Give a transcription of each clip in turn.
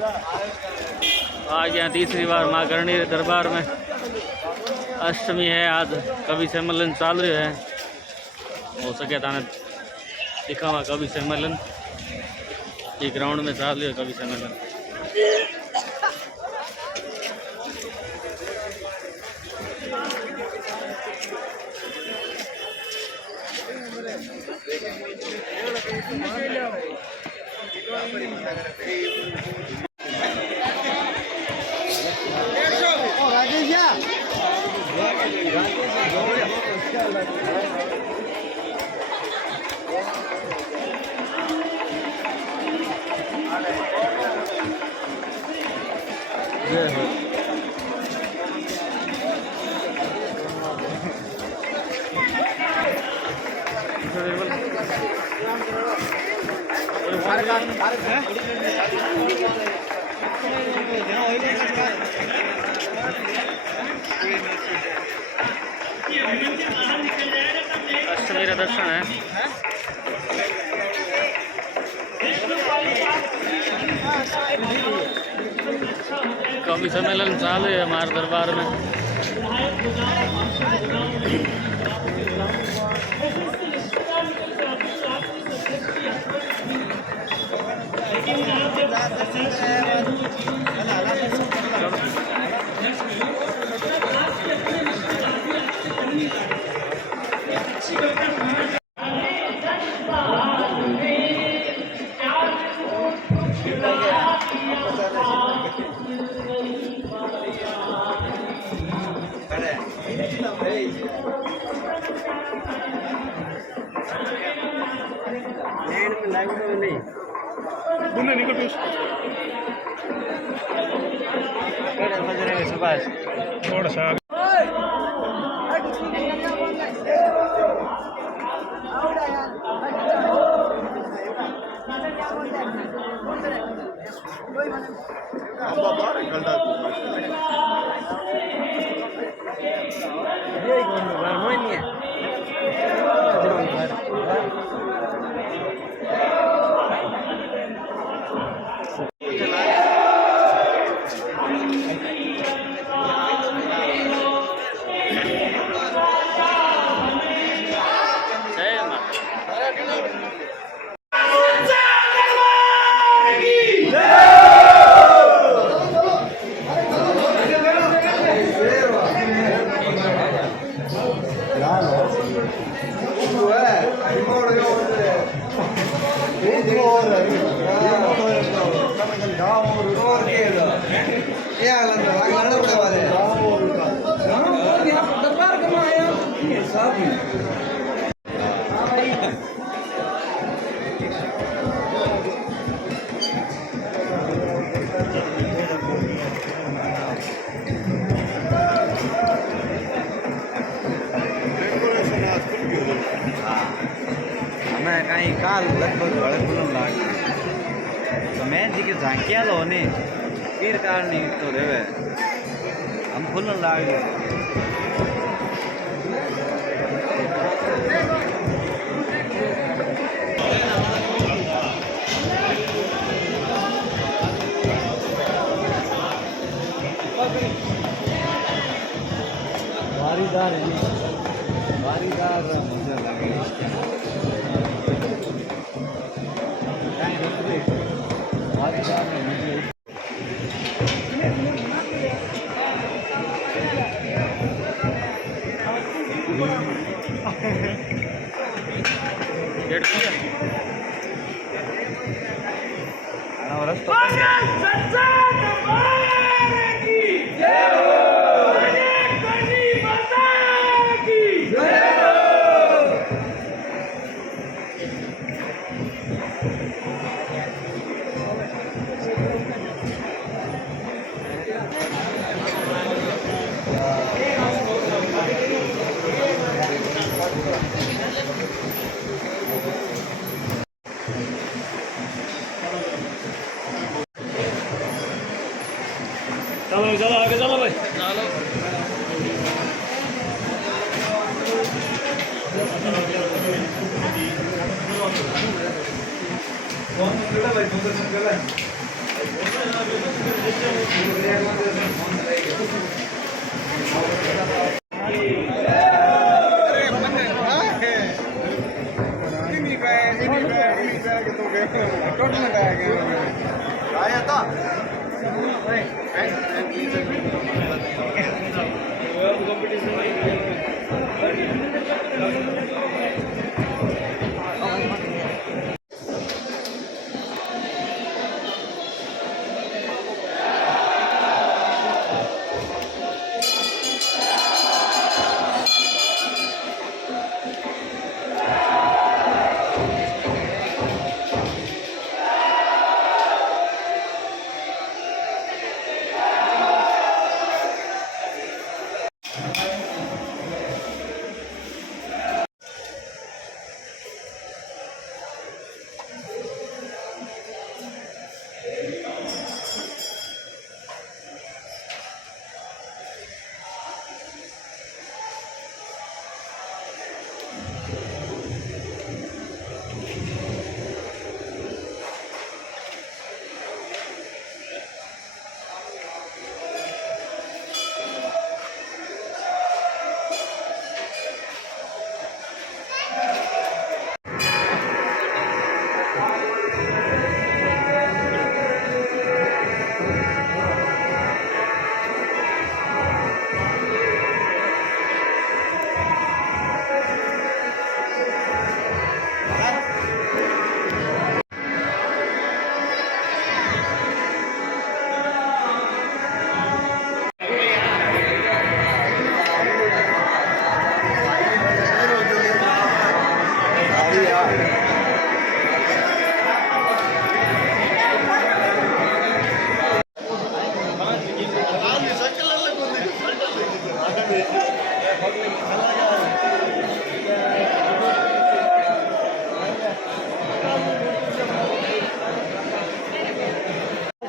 आज यहाँ तीसरी बार माँ करणी दरबार में अष्टमी है। आज कवि सम्मेलन चालू है। हो सके ताने दिखावा कवि सम्मेलन ये ग्राउंड में चालू है। कवि सम्मेलन जय हो। अष्टमी का दर्शन है। कवि सम्मेलन चालू है हमारे दरबार में। थोड़ा सा हमें कहीं काल लगभग बड़े फूलन लाग तो मैं जी के झांकिया लो ने फिर कार नहीं तो रेवे हम फूलन लाग वारीदार मुझे लगे वारीदार मुझे चलो चलो आगे चलो भाई चलो। कौन भाई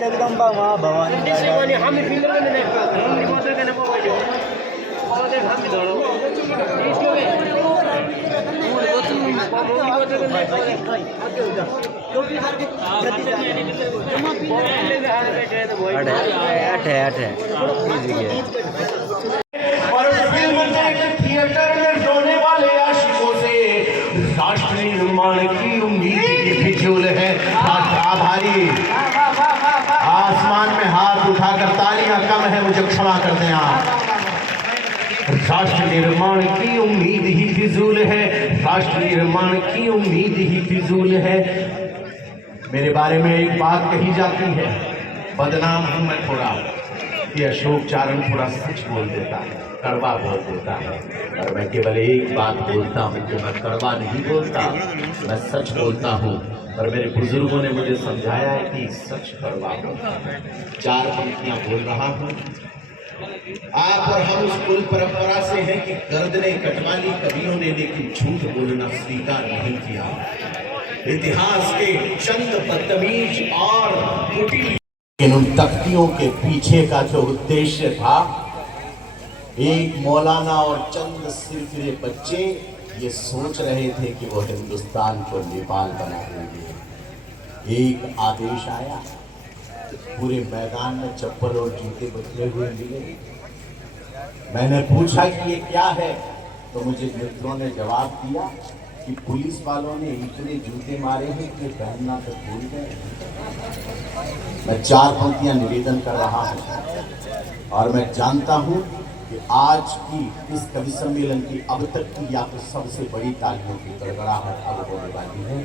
जगदम्बा माँ भवानी हामी फिल्म में देखा हम रिपोर्टर के नाम पे और देख हम दौड़ो इसको में थिएटर में रोने वाले आशिकों से राष्ट्र निर्माण की उम्मीद फिजूल है। आभारी आसमान में हाथ उठाकर तालियां कम है, मुझे क्षमा कर दें आप। राष्ट्र निर्माण की उम्मीद ही फिजूल है, राष्ट्र निर्माण की उम्मीद ही फिजूल है। मेरे बारे में एक बात कही जाती है, बदनाम हूं मैं थोड़ा, कि अशोक चारण थोड़ा सच बोल देता है, कड़वा बोल देता है। और मैं केवल एक बात बोलता हूँ कि मैं कड़वा नहीं बोलता, मैं सच बोलता हूँ। और मेरे बुजुर्गों ने मुझे समझाया है कि सच कड़वा होता है। 4 पंक्तियां बोल रहा हूँ। आप और हम उस कुल परंपरा से हैं कि गर्दनें कटवा ली कवियों ने, लेकिन झूठ बोलना स्वीकार नहीं किया। इतिहास के चंद बदतमीज और कुटिल इन उन तख्तियों के पीछे का जो उद्देश्य था, एक मौलाना और चंद सिरफिरे बच्चे ये सोच रहे थे कि वो हिंदुस्तान को नेपाल बना देंगे। एक आदेश आया, पूरे मैदान में चप्पल और जूते बदले हुए मिले। मैंने पूछा कि ये क्या है, तो मुझे मित्रों ने जवाब दिया कि पुलिस वालों ने इतने जूते मारे हैं कि पहनना तो भूल गए। मैं 4 पंक्तियां निवेदन कर रहा हूं और मैं जानता हूं कि आज की इस कवि सम्मेलन की अब तक की या तो सबसे बड़ी तालियों की गड़गड़ाहट अब होने वाली है।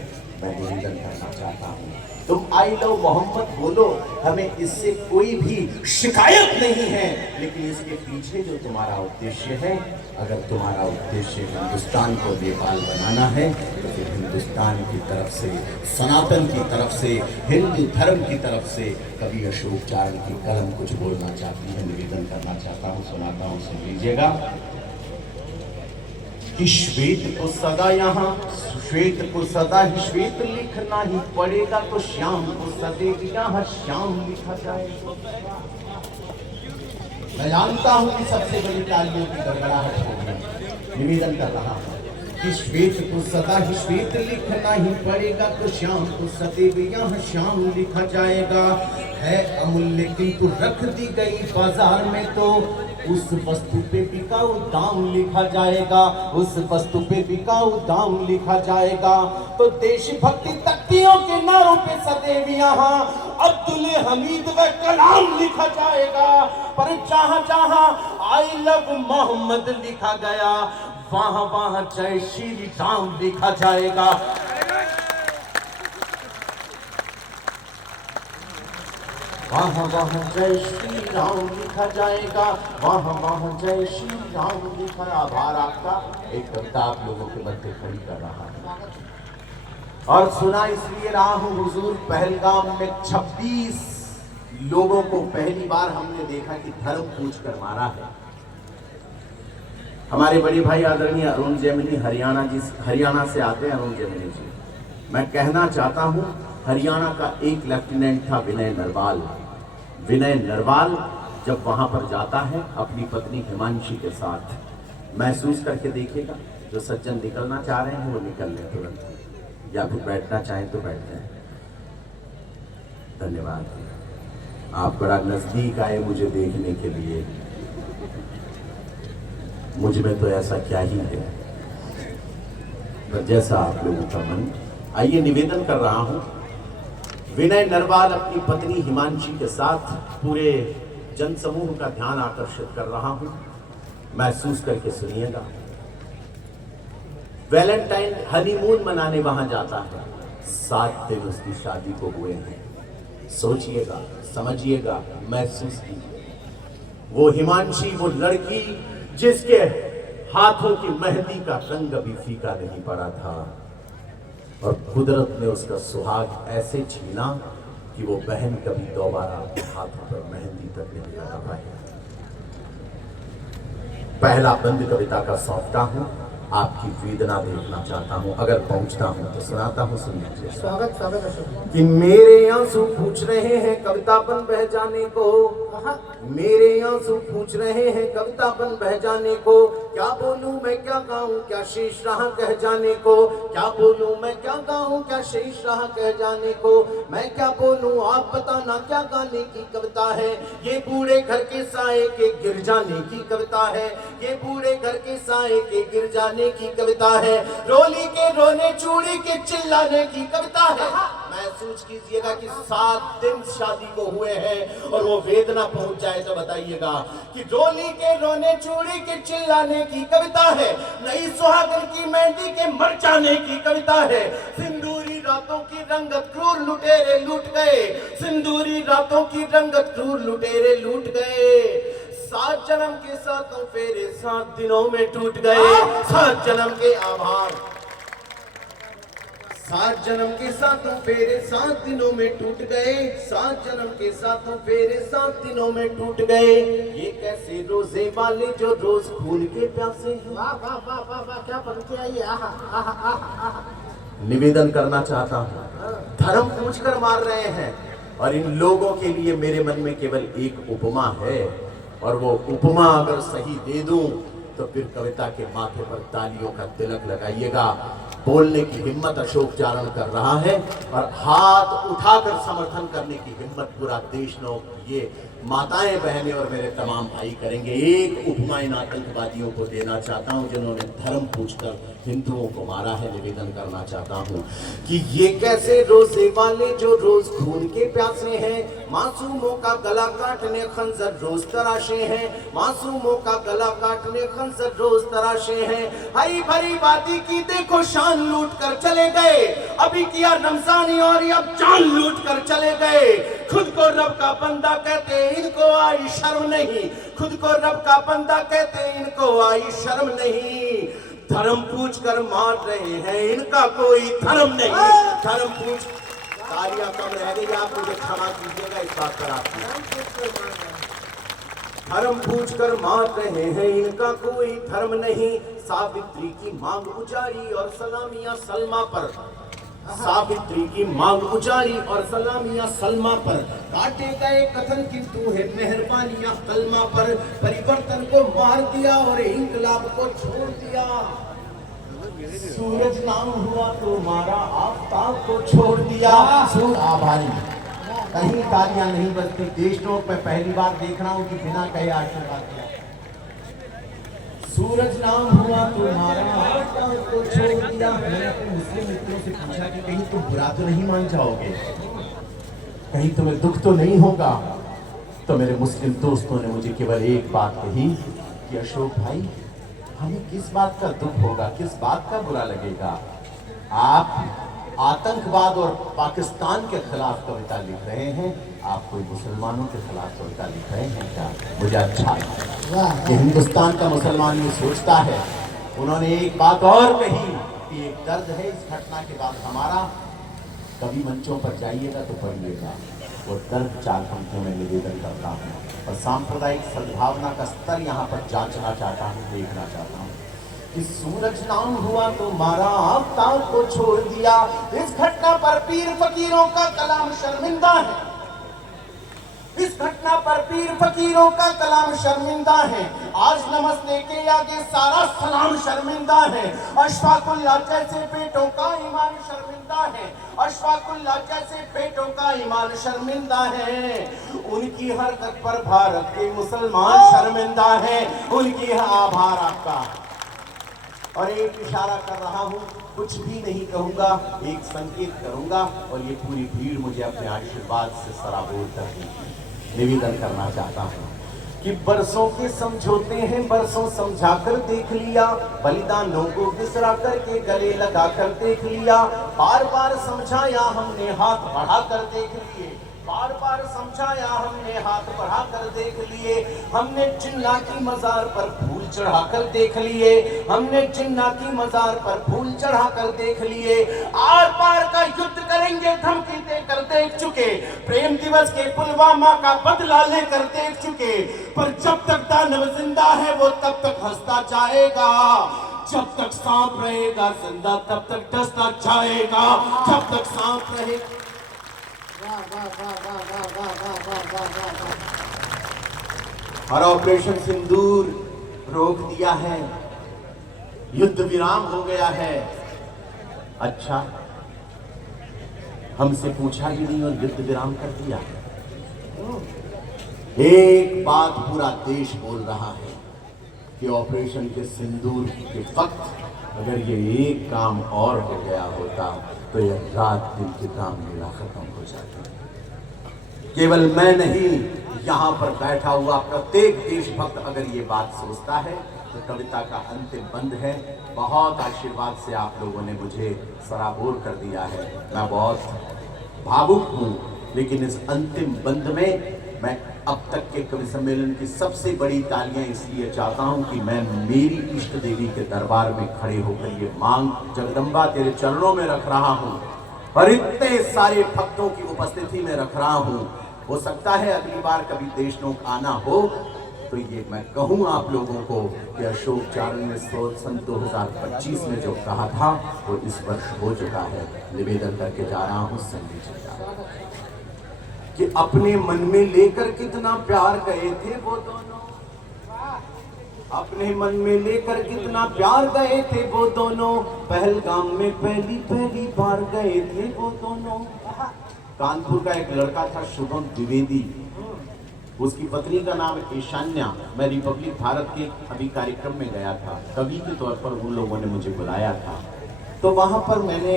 मैं निवेदन करना चाहता हूँ, तुम आई लव मोहम्मद बोलो, हमें इससे कोई भी शिकायत नहीं है, लेकिन इसके पीछे जो तुम्हारा उद्देश्य है, अगर तुम्हारा उद्देश्य हिंदुस्तान को नेपाल बनाना है, तो फिर हिंदुस्तान की तरफ से, सनातन की तरफ से, हिंदू धर्म की तरफ से कवि अशोक चारण की कलम कुछ बोलना चाहती है, निवेदन करना चाहता हूँ, सुनाता हूँ, सुन लीजिएगा। कि श्वेत को सदा यहाँ, श्वेत को सदा ही श्वेत लिखना ही पड़ेगा, तो श्याम को सदैव यहाँ श्याम लिखा जाएगा। मैं जानता हूं कि सबसे बड़ी तालियों की गड़गड़ाहट होगी। निवेदन कर रहा हूं, कि श्वेत को सदा ही श्वेत लिखना ही पड़ेगा, तो श्याम को सदैव यहाँ श्याम लिखा जाएगा। है अमूल्य किंतु रख दी गई बाजार में, तो उस वस्तु पे बिकाऊ दाम लिखा जाएगा, उस वस्तु पे बिकाऊ दाम लिखा जाएगा। तो देशभक्ति तख्तियों के नारों पे सदैव यहाँ अब्दुल हमीद व कलाम लिखा जाएगा। पर जहां जहां आई लव मोहम्मद लिखा गया, वहां वहां जय श्री राम लिखा जाएगा। वहां वहां जय श्री राम लिखा जाएगा, वहां वहां जय श्री राम लिखा। आभार आपका। एक कविता आप लोगों के मध्य खड़ी कर रहा है और सुना इसलिए रहा हूं हुजूर, पहलगाम में 26 लोगों को पहली बार हमने देखा कि धर्म पूछ कर मारा है। हमारे बड़े भाई आदरणीय अरुण जेमिनी हरियाणा से आते हैं। अरुण जेमिनी जी, मैं कहना चाहता हूं, हरियाणा का एक लेफ्टिनेंट था विनय नरवाल। विनय नरवाल जब वहां पर जाता है अपनी पत्नी हिमांशी के साथ, महसूस करके देखिएगा, जो सज्जन निकलना चाह रहे हैं वो निकल लें तुरंत, या फिर बैठना चाहें तो बैठ जाएं। धन्यवाद, आप बड़ा नजदीक आए मुझे देखने के लिए। मुझ में तो ऐसा क्या ही है, पर जैसा आप लोगों का मन। आइए निवेदन कर रहा हूं, विनय नरवाल अपनी पत्नी हिमांशी के साथ पूरे जनसमूह का ध्यान आकर्षित कर रहा हूं, महसूस करके सुनिएगा। वैलेंटाइन हनीमून मनाने वहां जाता है, 7 दिन उसकी शादी को हुए हैं। सोचिएगा, समझिएगा, महसूस कीजिए। वो हिमांशी, वो लड़की जिसके हाथों की मेहंदी का रंग अभी फीका नहीं पड़ा था, और कुदरत ने उसका सुहाग ऐसे छीना कि वो बहन कभी दोबारा अपने हाथों पर मेहंदी तक नहीं लगा पाई। पहला बंद कविता का सौंपता हूं, आपकी वेदना देखना चाहता हूं, अगर पहुंचता हूं तो सुनाता हूं, सुन लीजिए। स्वागत स्वागत। कि मेरे आंसू पूछ रहे हैं कवितापन बह जाने को, मेरे आंसू पूछ रहे हैं कवितापन बह जाने को। क्या बोलूं मैं क्या गाऊं, क्या शेष रहा कह जाने को। क्या बोलूं मैं क्या गाऊं, क्या शेष रहा कह जाने को। मैं क्या बोलूं आप बताना, क्या गाने की कविता है। ये बूढ़े घर के साए के गिर जाने की कविता है, ये बूढ़े घर के साए के गिर जाने की कविता है। रोली के रोने चूड़ी के चिल्लाने की कविता है। महसूस कीजिएगा कि 7 दिन शादी को हुए हैं और वो वेदना पहुंच जाए तो बताइएगा कि रोली के रोने चूड़ी के चिल्लाने की कविता है। नई सुहागन की मेहंदी के मर जाने की कविता है। सिंदूरी रातों की रंगत क्रूर लुटेरे लूट गए, सिंदूरी रातों की रंगत क्रूर लुटेरे लूट गए। 7 जन्म के सातों फेरे 7 दिनों में टूट गए। 7 जन्म के आभार, 7 जन्म के सातों फेरे 7 दिनों में टूट गए। 7 जन्म के सातों फेरे 7 दिनों में टूट गए। ये कैसे रोजे वाले जो रोज खून के प्यासे हैं। वाह वाह वाह वाह वाह, क्या पंक्ति आई है। आहा आहा आहा। निवेदन करना चाहता हूँ, धर्म पूछकर मार रहे हैं और इन लोगों के लिए मेरे मन में केवल एक उपमा है, और वो उपमा अगर सही दे दूं तो फिर कविता के माथे पर तालियों का तिलक लगाइएगा। बोलने की हिम्मत अशोक चारण कर रहा है और हाथ उठाकर समर्थन करने की हिम्मत पूरा देश लोग, ये माताएं बहनें और मेरे तमाम भाई करेंगे। एक उपमा इन आतंकवादियों को देना चाहता हूं जिन्होंने धर्म पूछकर हिंदुओं को मारा है। निवेदन करना चाहता हूं कि ये कैसे रोजे वाले जो रोज खून के प्यासे हैं, मासूमों का गला काटने खंजर रोज तराशे हैं, मासूमों का गला काटने खंजर रोज तराशे हैं। हरी भरी वादी की देखो शान लूट कर चले गए, अभी किया रमजानी और अब जान लूट कर चले गए। खुद को रब का बंदा कहते इनको आई शर्म नहीं, खुद को रब का बंदा कहते इनको आई शर्म नहीं। धर्म पूछ कर मार रहे हैं, इनका कोई धर्म नहीं। धर्म पूछ, तालियां कम रह गई, आप मुझे क्षमा कीजिएगा इस बात पर। आप धर्म पूछ कर मार रहे हैं, इनका कोई धर्म नहीं। सावित्री की मांग उजाड़ी और सलामियां सलमा पर, सावित्री की मांग उजाड़ी और सलामियां सलमा पर। काटे गए कथन किंतु है मेहरबानियां कलमा पर। परिवर्तन को मार दिया और इंकलाब को छोड़ दिया। सूरज नाम हुआ तुम्हारा, आफताब को छोड़ दिया। आभारी, कहीं तालियां नहीं बजती। देशनोक में पहली बार देख रहा हूं कि बिना कहे आशीर्वाद दिया। सूरज नाम हुआ तुम्हारा, आफताब को छोड़ दिया। मैंने अपने मुस्लिम मित्रों से पूछा कि कहीं तुम बुरा तो नहीं मान जाओगे, कहीं तुम्हें दुख तो नहीं होगा। तो मेरे मुस्लिम दोस्तों ने मुझे केवल एक बात कही कि अशोक भाई, हमें किस बात का दुख होगा, किस बात का बुरा लगेगा। आप आतंकवाद और पाकिस्तान के खिलाफ कविता लिख रहे हैं, आप कोई मुसलमानों के खिलाफ कविता लिख रहे हैं क्या? मुझे अच्छा लगा कि हिंदुस्तान का मुसलमान ये सोचता है। उन्होंने एक बात और कही कि एक दर्द है इस घटना के बाद हमारा, कभी मंचों पर जाइएगा तो पढ़िएगा। वो दर्द 4 पंक्तियों में निवेदन करता हूँ और सांप्रदायिक सद्भावना का स्तर यहाँ पर जांचना चाहता हूँ, देखना चाहता हूँ कि सूरज नाम हुआ तो मारा, आफताब को छोड़ दिया। इस घटना पर पीर फकीरों का कलाम शर्मिंदा है, इस घटना पर पीर फकीरों का कलाम शर्मिंदा है। आज नमस्ते के आगे सारा सलाम शर्मिंदा है। अशफाकुल्लाह जैसे बेटों का ईमान शर्मिंदा है, अशफाकुल्लाह जैसे बेटों का ईमान शर्मिंदा है। उनकी हरकत पर भारत के मुसलमान शर्मिंदा है। उनकी आभार आपका। और एक इशारा कर रहा हूं, कुछ भी नहीं कहूंगा, एक संकेत करूंगा और ये पूरी भीड़ मुझे अपने आशीर्वाद से सराबोर करती है। निवेदन करना चाहता हूं कि बरसों के समझौते हैं, बरसों समझा कर देख लिया, बलिदानों को बिसरा करके गले लगा कर देख लिया। बार बार समझाया हमने, हाथ बढ़ा कर देख लिए, बार बार समझाया हमने, हाथ बढ़ा कर देख लिए। हमने जिन्ना की मजार पर फूल चढ़ा कर देख लिए, हमने जिन्ना की मजार पर फूल चढ़ा कर देख लिए। आर पार का युद्ध करेंगे धमकी देकर देख चुके, प्रेम दिवस के पुलवामा का बदला लेकर देख चुके। पर जब तक दानव जिंदा है वो तब तक हंसता जाएगा, जब तक सांप रहेगा जिंदा तब तक डसता जाएगा, जब तक सांप रहेगा। और ऑपरेशन सिंदूर रोक दिया है, युद्ध विराम हो गया है। अच्छा, हमसे पूछा ही नहीं और युद्ध विराम कर दिया। एक बात पूरा देश बोल रहा है कि ऑपरेशन के सिंदूर के वक्त अगर ये एक काम और हो गया होता तो ये रात दिन के काम मेरा खत्म हो जाता। केवल मैं नहीं, यहाँ पर बैठा हुआ प्रत्येक देशभक्त अगर ये बात सोचता है तो कविता का अंतिम बंद है। बहुत आशीर्वाद से आप लोगों ने मुझे सराबोर कर दिया है, मैं बहुत भावुक हूँ। लेकिन इस अंतिम बंद में मैं अब तक के कवि सम्मेलन की सबसे बड़ी तालियां इसलिए चाहता हूं कि मैं मेरी इष्ट देवी के दरबार में खड़े होकर ये मांग जगदम्बा तेरे चरणों में रख रहा हूं और इतने सारे भक्तों की उपस्थिति में रख रहा हूं। हो सकता है अगली बार कभी देशनोक आना हो तो ये मैं कहूँ आप लोगों को कि अशोक चारण ने सन 2025 में जो कहा था वो इस वर्ष हो चुका है। निवेदन करके जा रहा हूँ संगीत कि अपने मन में लेकर कितना प्यार गए थे वो दोनों, अपने मन में लेकर कितना प्यार गए थे वो दोनों, पहलगाम में पहली बार गए थे वो दोनों। कानपुर का एक लड़का था शुभम द्विवेदी, उसकी पत्नी का नाम ईशान्या। मैं रिपब्लिक भारत के अभी कार्यक्रम में गया था, कवि के तौर पर उन लोगों ने मुझे बुलाया था। तो वहां पर मैंने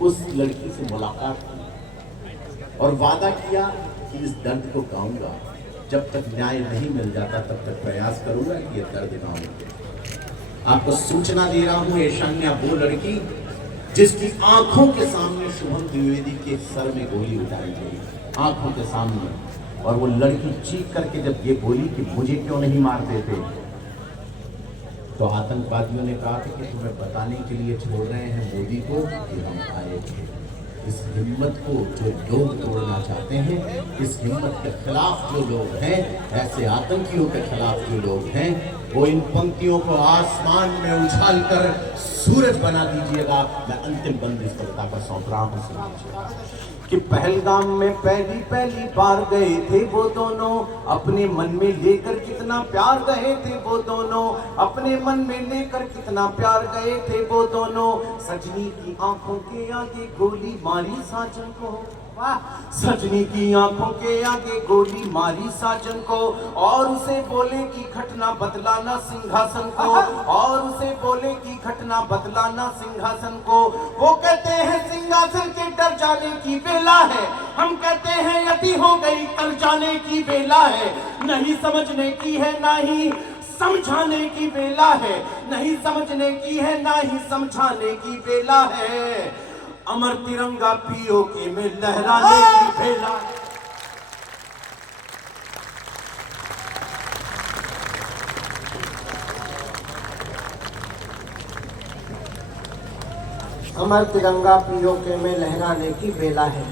उस लड़की से मुलाकात की और वादा किया कि इस दर्द को गाऊंगा, जब तक न्याय नहीं मिल जाता तब तक प्रयास करूंगा कि ये दर्द गाऊंगा। आपको सूचना दे रहा हूं, ईशान्या वो लड़की जिसकी आंखों के सामने शुभम द्विवेदी के सर में गोली उतारी गई, आंखों के सामने। और वो लड़की चीख करके जब ये बोली कि मुझे क्यों नहीं मार देते, तो आतंकवादियों ने कहा था कि तुम्हें बताने के लिए छोड़ रहे हैं मोदी को कि हम आए थे। इस हिम्मत को जो लोग तोड़ना चाहते हैं, इस हिम्मत के खिलाफ जो लोग हैं, ऐसे आतंकियों के खिलाफ जो लोग हैं, वो इन पंक्तियों को आसमान में उछाल कर सूरज बना दीजिएगा। मैं अंतिम बंद इस कविता का सौंप रहा हूँ। कि पहलगाम में पहली बार गए थे वो दोनों, अपने मन में लेकर कितना प्यार गए थे वो दोनों, अपने मन में लेकर कितना प्यार गए थे वो दोनों। सजनी की आंखों के आगे गोली मारी साजन को, सजनी की आंखों के आगे गोली मारी साजन को, और उसे बोले कि घटना बदलाना सिंहासन को, और उसे बोले कि घटना बदलाना सिंहासन को। वो कहते हैं सिंहासन के डर जाने की बेला है, हम कहते हैं यति हो गई कर जाने की बेला है। नहीं समझने की है ना ही समझाने की बेला है, नहीं समझने की है ना ही समझाने की बेला है। अमर तिरंगा पीओके में लहराने की बेला है। अमर तिरंगा पीओके में लहराने की बेला है।